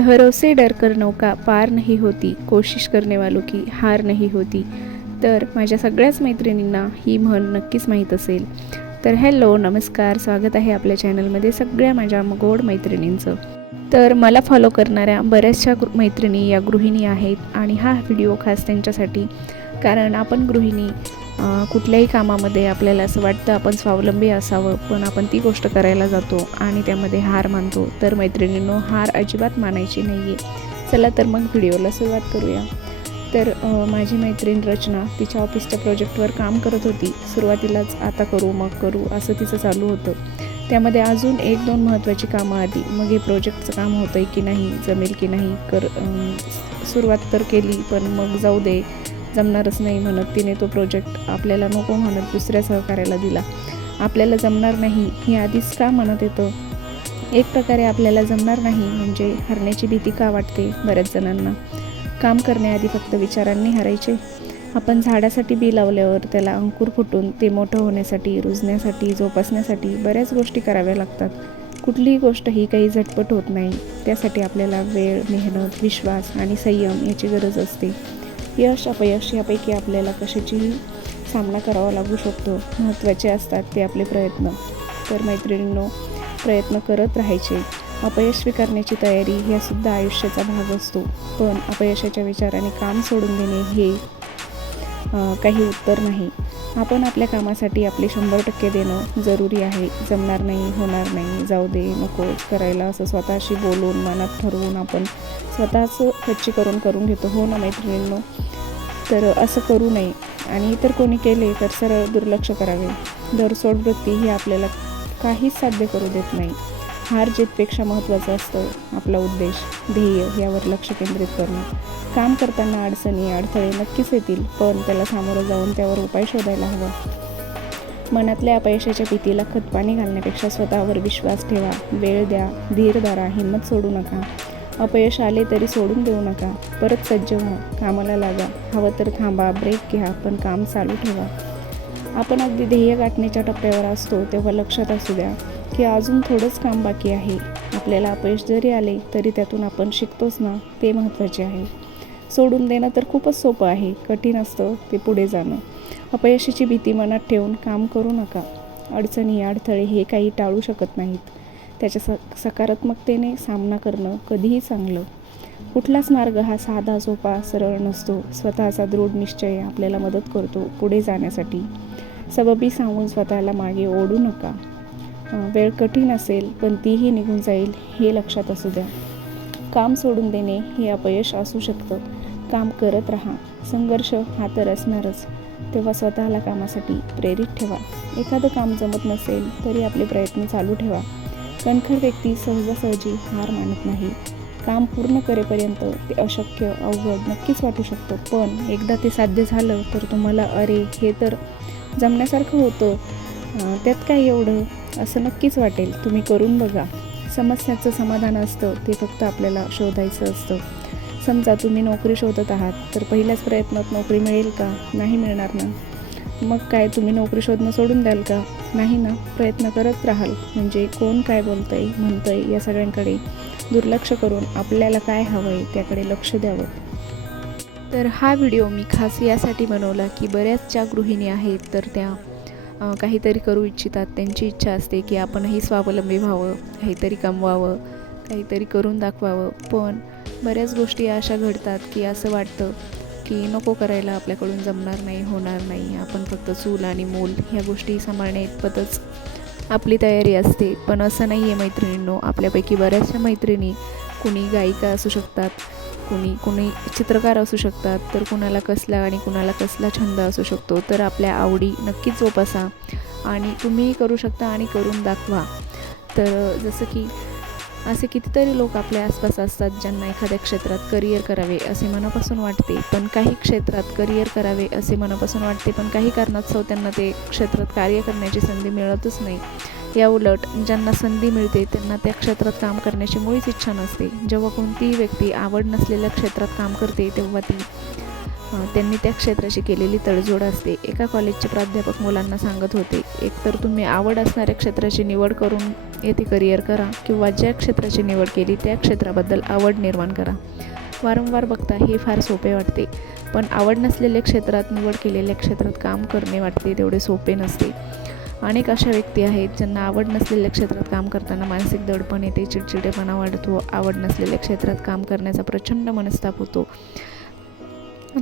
लहरों से डर कर नौका पार नहीं होती, कोशिश करने वालों की हार नहीं होती. तर माझ्या सगळ्याच मैत्रिणींना ही म्हण नक्कीच माहीत असेल. तर हॅलो, नमस्कार, स्वागत आहे आपल्या चॅनलमध्ये सगळ्या माझ्या गोड मैत्रिणींचं. तर मला फॉलो करणाऱ्या बऱ्याचशा मैत्रिणी या गृहिणी आहेत आणि हा व्हिडिओ खास त्यांच्यासाठी. कारण आपण गृहिणी कुठल्याही कामामध्ये आपल्याला असं वाटतं आपण स्वावलंबी असावं, पण आपण ती गोष्ट करायला जातो आणि त्यामध्ये हार मानतो. तर मैत्रिणींनो, हार अजिबात मानायची नाही आहे. चला तर मग व्हिडिओला सुरुवात करूया. तर माझी मैत्रीण रचना तिच्या ऑफिसच्या प्रोजेक्टवर काम करत होती. सुरुवातीलाच आता करू मग करू असं तिचं चालू होतं. त्यामध्ये अजून 1-2 महत्त्वाची कामं आली. मग हे प्रोजेक्टचं काम होतं आहे की नाही, जमेल की नाही, सुरुवात तर केली, पण मग जाऊ दे, जमणारच नाही म्हणत तिने तो प्रोजेक्ट आपल्याला नको म्हणत दुसऱ्या सहकार्याला दिला. आपल्याला जमणार नाही हे आधीच का म्हणत येतं. एक प्रकारे आपल्याला जमणार नाही म्हणजे हरण्याची भीती का वाटते बऱ्याच जणांना. काम करण्याआधी फक्त विचारांनी हरायचे. आपण झाडासाठी बी लावल्यावर त्याला अंकुर फुटून ते मोठं होण्यासाठी, रुजण्यासाठी, जोपासण्यासाठी बऱ्याच गोष्टी कराव्या लागतात. कुठलीही गोष्ट ही काही झटपट होत नाही. त्यासाठी आपल्याला वेळ, मेहनत, विश्वास आणि संयम याची गरज असते. यश अपयश यापैकी आपल्याला कशाचीही सामना करावा लागू शकतो. महत्त्वाचे असतात ते आपले प्रयत्न. तर मैत्रिणींनो, प्रयत्न करत राहायचे. अपयश स्वीकारण्याची तयारी ह्यासुद्धा आयुष्याचा भाग असतो. पण अपयशाच्या विचाराने काम सोडून देणे हे काही उत्तर नाही. आपण आपल्या कामासाठी आपले 100% देणं जरुरी आहे. जमणार नाही, होणार नाही, जाऊ दे, नकोच करायला असं स्वतःशी बोलून मनात ठरवून आपण स्वतःच कच्ची करून घेतो. हो ना मैत्रिणींनो? तर असं करू नये आणि इतर कोणी केले तर सरळ दुर्लक्ष करावे. धरसोड वृत्ती ही आपल्याला काहीच साध्य करू देत नाही. हार जीतपेक्षा महत्त्वाचं असतं आपला उद्देश, ध्येय यावर लक्ष केंद्रित करणं. काम करताना अडचणी, अडथळे नक्कीच येतील, पण त्याला सामोरं जाऊन त्यावर उपाय शोधायला हवा. मनातल्या अपयशाच्या भीतीला खतपाणी घालण्यापेक्षा स्वतःवर विश्वास ठेवा, वेळ द्या, धीर धरा, हिंमत सोडू नका. अपयश आले तरी सोडून देऊ नका. परत सज्ज व्हा, कामाला लागा. हवं तर थांबा, ब्रेक घ्या, पण काम चालू ठेवा. आपण अगदी ध्येय गाठण्याच्या टप्प्यावर असतो तेव्हा लक्षात असू द्या की अजून थोडंच काम बाकी आहे. आपल्याला अपयश जरी आले तरी त्यातून आपण शिकतोच ना, ते महत्त्वाचे आहे. सोडून देणं तर खूपच सोपं आहे, कठीण असतं ते पुढे जाणं. अपयशाची भीती मनात ठेवून काम करू नका. अडचणी, अडथळे हे काही टाळू शकत नाहीत. त्याच्या सकारात्मकतेने सामना करणं कधीही चांगलं. कुठलाच मार्ग हा साधा, सोपा, सरळ नसतो. स्वतःचा दृढ निश्चय आपल्याला मदत करतो पुढे जाण्यासाठी. सबबी सांगून स्वतःला मागे ओढू नका. वेळ कठीण असेल पण तीही निघून जाईल हे लक्षात असू द्या. काम सोडून देणे हे अपयश असू शकतं. काम करत राहा. संघर्ष हा तर असणारच. तेव्हा स्वतःला कामासाठी प्रेरित ठेवा. एखादं काम जमत नसेल तरी आपले प्रयत्न चालू ठेवा. कणखर व्यक्ती सहजासहजी हार मानत नाही. काम पूर्ण करेपर्यंत ते अशक्य, अवघड नक्कीच वाटू शकतं, पण एकदा ते साध्य झालं तर तुम्हाला अरे, हे तर जमण्यासारखं होतं, त्यात काय एवढं, असं नक्कीच वाटेल. तुम्ही करून बघा. समस्याचं समाधान असतं ते फक्त आपल्याला शोधायचं असतं. समजा तुम्ही नोकरी शोधत आहात तर पहिल्याच प्रयत्नात नोकरी मिळेल का? नाही मिळणार ना. मग काय तुम्ही नोकरी शोधणं सोडून द्याल का? नाही ना. प्रयत्न करत राहाल. म्हणजे कोण काय बोलतंय, म्हणतंय या सगळ्यांकडे दुर्लक्ष करून आपल्याला काय हवं आहे त्याकडे लक्ष द्यावं. तर हा व्हिडिओ मी खास यासाठी बनवला की बऱ्याच ज्या गृहिणी आहेत तर त्या काहीतरी करू इच्छितात. त्यांची इच्छा असते की आपणही स्वावलंबी व्हावं, काहीतरी कमवावं, काहीतरी करून दाखवावं. पण बऱ्याच गोष्टी अशा घडतात की असं वाटतं की नको करायला, आपल्याकडून जमणार नाही, होणार नाही. आपण फक्त चूल आणि मूल ह्या गोष्टी सांभाळण्या इतपतच आपली तयारी असते. पण असं नाही आहे मैत्रिणींनो. आपल्यापैकी बऱ्याचशा मैत्रिणी, कुणी गायिका असू शकतात, कुणी चित्रकार असू शकतात, तर कुणाला कसला आणि कुणाला कसला छंद असू शकतो. तर आपल्या आवडी नक्कीच जोपासा आणि तुम्हीही करू शकता आणि करून दाखवा. तर जसं की असे कितीतरी लोक आपल्या आसपास असतात ज्यांना एखाद्या क्षेत्रात करिअर करावे असे मनापासून वाटते, पण काही क्षेत्रात करिअर करावे असे मनापासून वाटते, पण काही कारणास्तव त्यांना ते क्षेत्रात कार्य करण्याची संधी मिळतच नाही. या उलट ज्यांना संधी मिळते त्यांना त्या क्षेत्रात काम करण्याची मुळीच इच्छा नसते. जेव्हा कोणतीही व्यक्ती आवड नसलेल्या क्षेत्रात काम करते तेव्हा ती त्यांनी त्या क्षेत्राची केलेली तडजोड असते. एका कॉलेजचे प्राध्यापक मुलांना सांगत होते, एकतर तुम्ही आवड असणाऱ्या क्षेत्राची निवड करून येथे करिअर करा किंवा ज्या क्षेत्राची निवड केली त्या क्षेत्राबद्दल आवड निर्माण करा. वारंवार बघता हे फार सोपे वाटते, पण आवड नसलेल्या क्षेत्रात निवड केलेल्या क्षेत्रात काम करणे वाटते तेवढे सोपे नसते. अनेक अशा व्यक्ती आहेत ज्यांना आवड नसलेल्या क्षेत्रात काम करताना मानसिक दडपण येते, चिडचिडेपणा वाढतो, आवड नसलेल्या क्षेत्रात काम करण्याचा प्रचंड मनस्ताप होतो.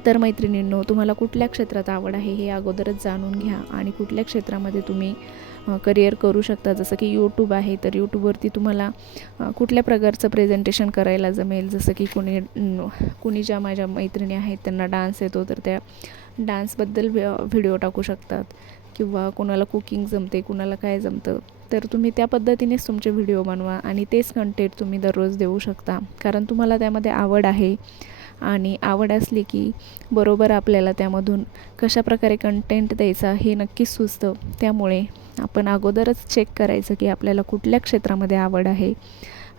तर मैत्रिणींनो, तुम्हाला कुठल्या क्षेत्रात आवड आहे हे अगोदरच जाणून घ्या आणि कुठल्या क्षेत्रामध्ये तुम्ही करिअर करू शकता. जसं की यूट्यूब आहे, तर यूट्यूबवरती तुम्हाला कुठल्या प्रकारचं प्रेझेंटेशन करायला जमेल. जसं की कुणी ज्या माझ्या मैत्रिणी आहेत त्यांना डान्स येतो, तर त्या डान्सबद्दल व्हिडिओ टाकू शकतात किंवा कोणाला कुकिंग जमते, कुणाला काय जमतं, तर तुम्ही त्या पद्धतीनेच तुमचे व्हिडिओ बनवा आणि तेच कंटेंट तुम्ही दररोज देऊ शकता. कारण तुम्हाला त्यामध्ये आवड आहे आणि आवड असली की बरोबर आपल्याला त्यामधून कशाप्रकारे कंटेंट द्यायचा हे नक्कीच सुचतं. त्यामुळे आपण अगोदरच चेक करायचं की आपल्याला कुठल्या क्षेत्रामध्ये आवड आहे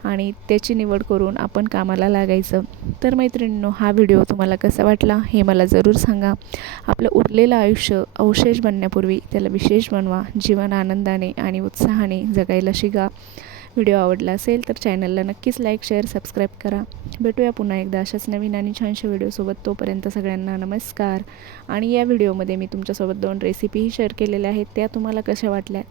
आणि त्याची निवड करून आपण कामाला लागायचं. तर मैत्रिणींनो, हा व्हिडिओ तुम्हाला कसा वाटला हे मला जरूर सांगा. आपलं उरलेलं आयुष्य अवशेष बनण्यापूर्वी त्याला विशेष बनवा. जीवन आनंदाने आणि उत्साहाने जगायला शिका. व्हिडिओ आवडला असेल तर चॅनलला नक्कीच लाईक, शेअर, सबस्क्राईब करा. भेटूया पुन्हा एकदा अशाच नवीन आणि छानशा व्हिडिओसोबत. तोपर्यंत सगळ्यांना नमस्कार. आणि या व्हिडिओमध्ये मी तुमच्यासोबत 2 रेसिपीही शेअर केलेल्या आहेत, त्या तुम्हाला कशा वाटल्या